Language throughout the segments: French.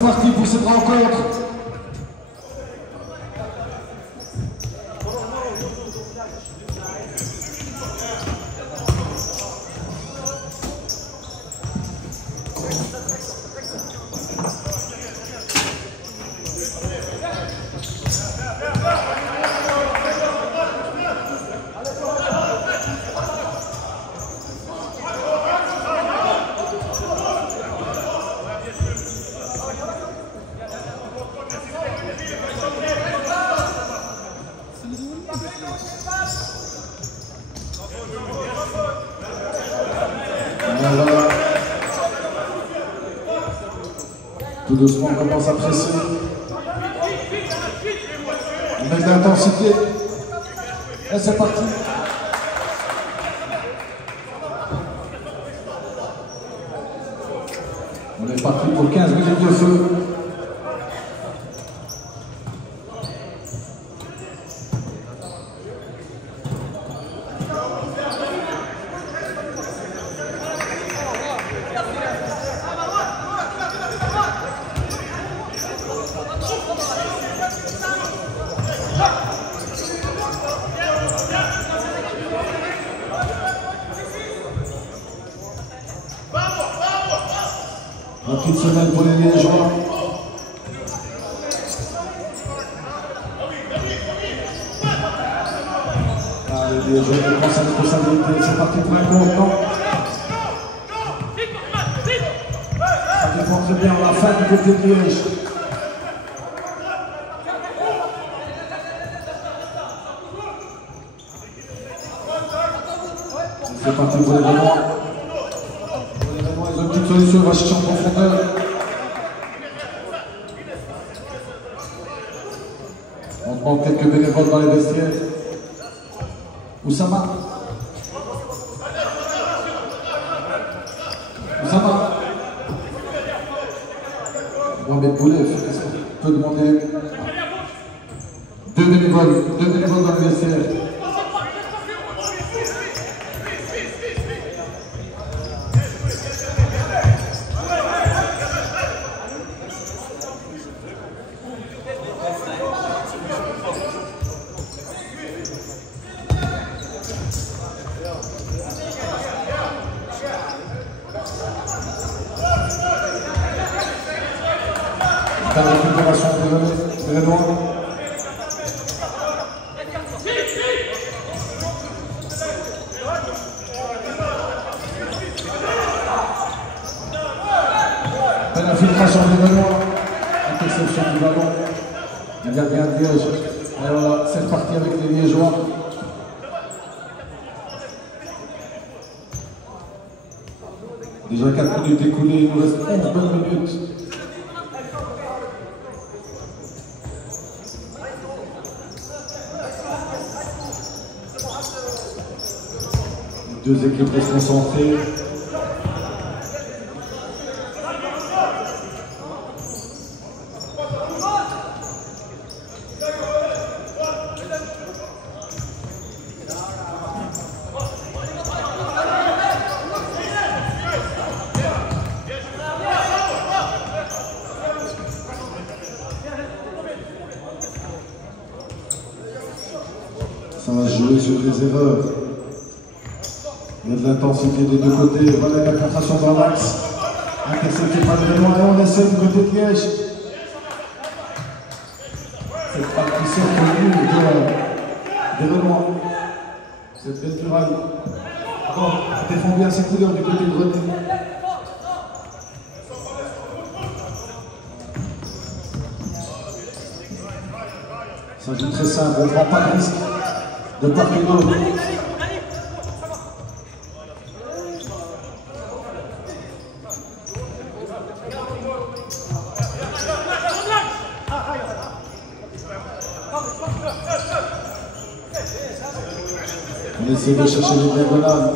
Parti pour cette rencontre. Tout doucement, on commence à presser. On met de l'intensité. Et c'est parti. On est parti pour 15 minutes de feu. Un petite semaine pour les Liégeois. Ah, les Liégeois qui prennent sa responsabilité. C'est parti pour un bon temps. Ça défend très bien la fin du côté de Liège. C'est parti pour les Rémois. Ils ont une petite solution, on va chercher en profondeur. On demande quelques bénévoles dans les vestiaires. Oussama. Oussama. Mohamed Boulev, est-ce qu'on peut demander deux bénévoles dans les vestiaires. La récupération de Rémois. Belle infiltration de Rémois. Interception du ballon. Le gardien de Liège. Et voilà, c'est reparti avec les Liégeois. Déjà 4 minutes écoulées, il nous reste 11 bonnes minutes. Deux équipes restent concentrées. Ça va jouer sur les erreurs. Il y a de l'intensité des deux côtés. Voilà la concentration dans l'axe. Intercepté par les Rémois et on essaie du côté de Liège. Cette partition des Rémois. Cette belle muraille. Bon, défend bien ses couleurs du côté de René. Ça joue très simple, on ne prend pas de risque de part et d'autre. On essaie de chercher les diagonales.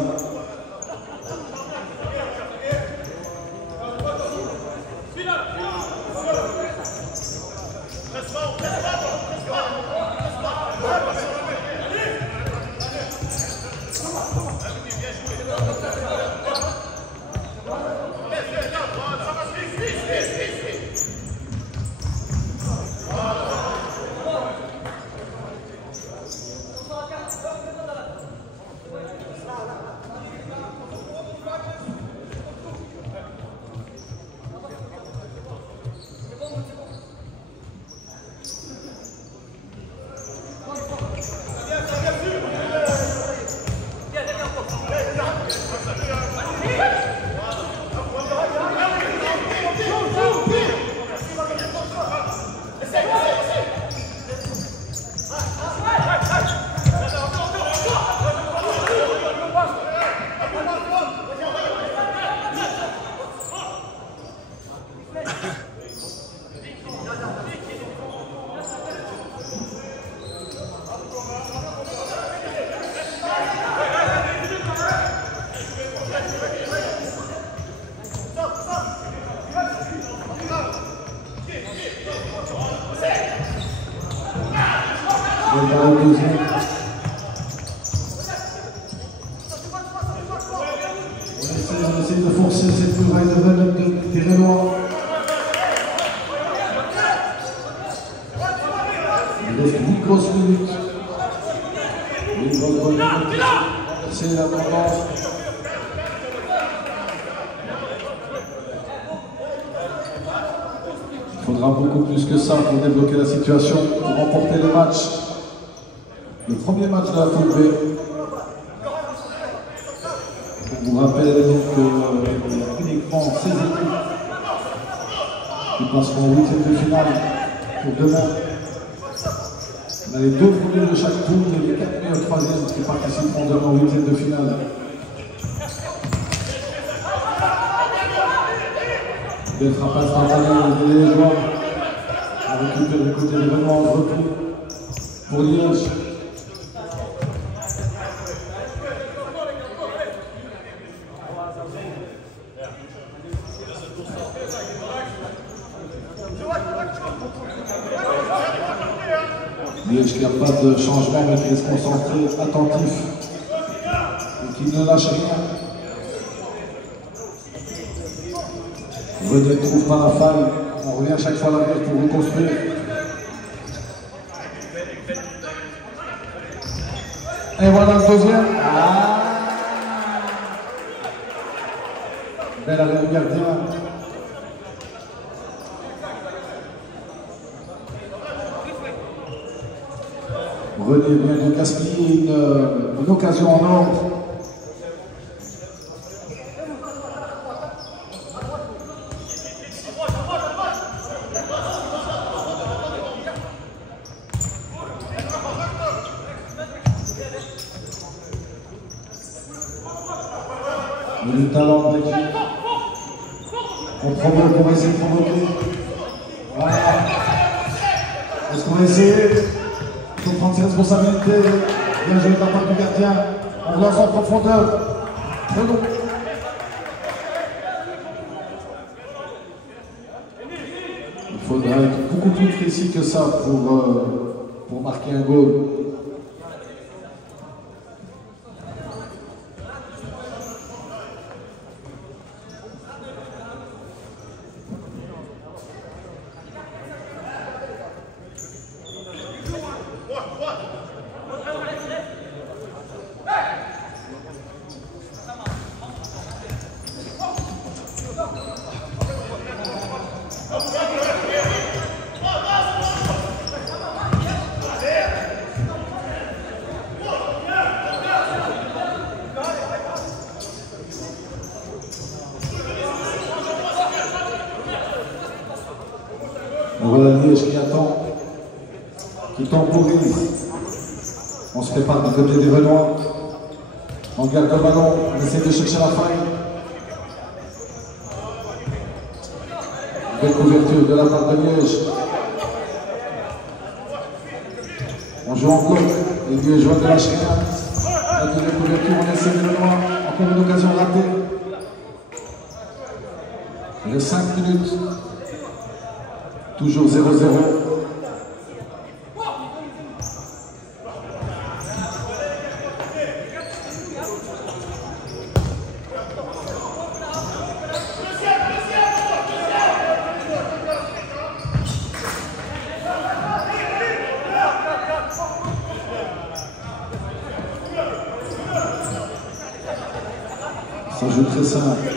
dans le deuxième. On essaie de forcer cette muraille de run des Rénois. Il reste 8 grosses minutes. Une bonne minute. C'est la tendance. Il faudra beaucoup plus que ça pour débloquer la situation, pour remporter le match. Le premier match de la Poule B. Je vous rappelle donc qu'il y a uniquement 16 équipes qui passeront au 8e de finale pour demain. On a les 2 premiers de chaque poule et les 4 meilleurs 3e qui participeront demain au 8e de finale. Belle frappe instantanée des Liégeois. On récupère du côté de l'événement en repli pour Liège. Liège qui n'a pas de changement mais qui reste concentré, attentif et qui ne lâche rien. René ne trouve pas la faille, on revient à chaque fois à l'arrière pour reconstruire. Et voilà le deuxième. Belle arrêt du gardien. René vient de gaspiller une occasion en or. Le talent de l'équipe. On provoque, on va essayer de provoquer. Voilà. Est-ce qu'on va essayer? Il faut prendre ses responsabilités. Bien joué de la part du gardien. On relance en profondeur. Très long. Il faudra être beaucoup plus précis que ça pour marquer un goal. Voilà Liège qui attend, qui temporise. On se prépare du côté des Renois. On garde le ballon, on essaie de chercher la faille. Belle couverture de la part de Liège. On joue en bloc, les Liégeois ne lâchent rien. La deuxième couverture, on essaie des Renois. Encore une occasion ratée. Il reste 5 minutes. Toujours 0-0. Ça joue très simple.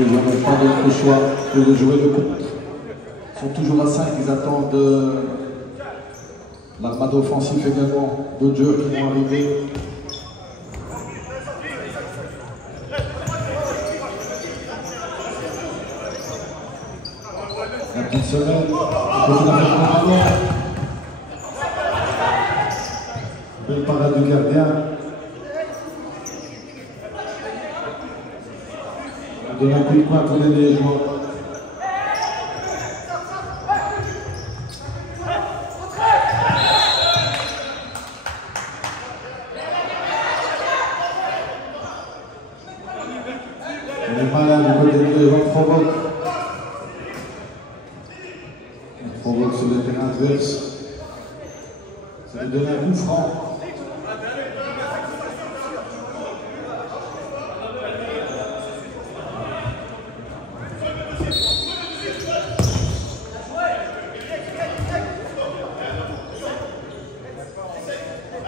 Ils n'ont pas d'autre choix que de jouer le contre. Ils sont toujours à 5, ils attendent l'armada offensif également, d'autres joueurs qui vont arriver. La petite semaine, belle parade du gardien. On donne un coup de poing pour les Liégeois. provoque. On provoque sur le terrain adverse. Ça lui donne un coup franc.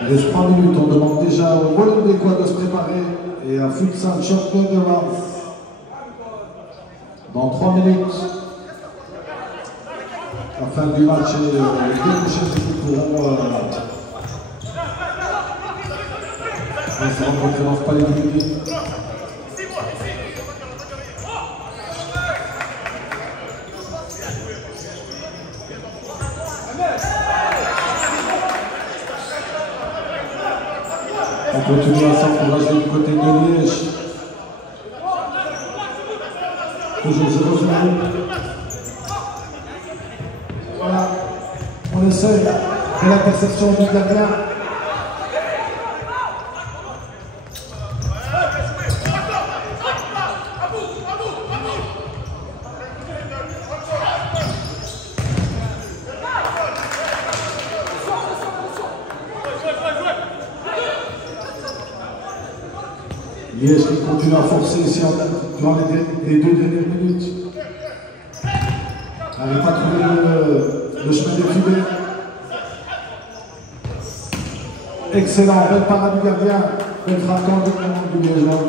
Il reste 3 minutes, on demande déjà au Royaume des Quoi de se préparer et à Futsal Champion de France. Dans 3 minutes, la fin du match et les deux prochaines équipes pourront se rencontrer dans ce palais du public. On continue à s'encourager du côté de Liège. Toujours 0-0. Voilà, on essaie de la perception du gardien. Liège qui continue à forcer ici durant les 2 dernières minutes. N'arrive pas à trouver le chemin des filets. Excellent, belle parade du gardien, belle frappe du Liégeois.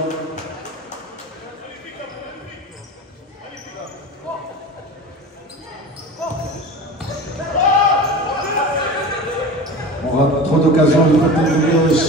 On aura trop d'occasions du côté de Liège.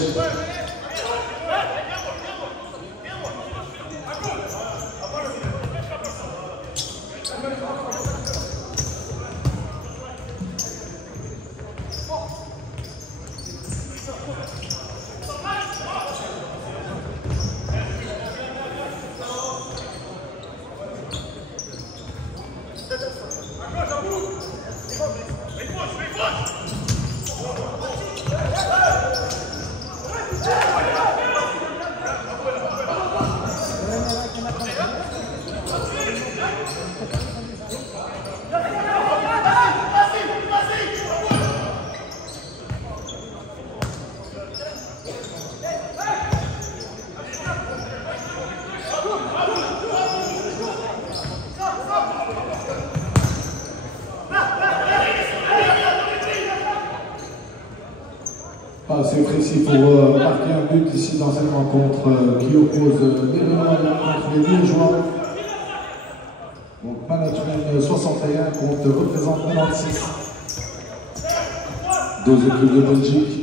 Pas assez précis pour marquer un but ici dans cette rencontre qui oppose Mérénois contre les Liégeois. Donc Management 61 contre représente 96. 2 équipes de Belgique.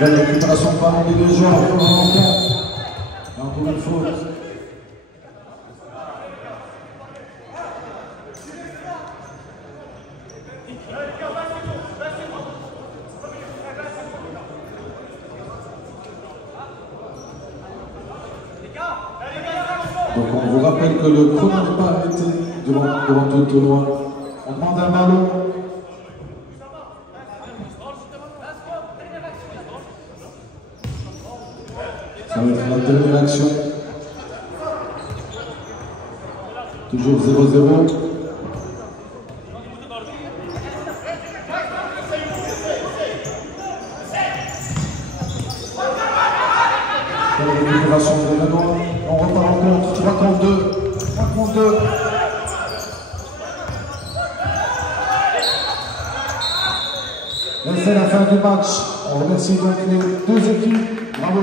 Belle récupération de ballon des Liégeois. Encore une faute. Donc on vous rappelle que le chrono n'est pas arrêté devant tout le tournoi. On demande un ballon. Ça va être la dernière action. Toujours 0-0. Belle récupération de Mérénois. On repart en contre. 3 contre 2. 3 contre 2. C'est la fin du match. On remercie donc les 2 équipes. Bravo.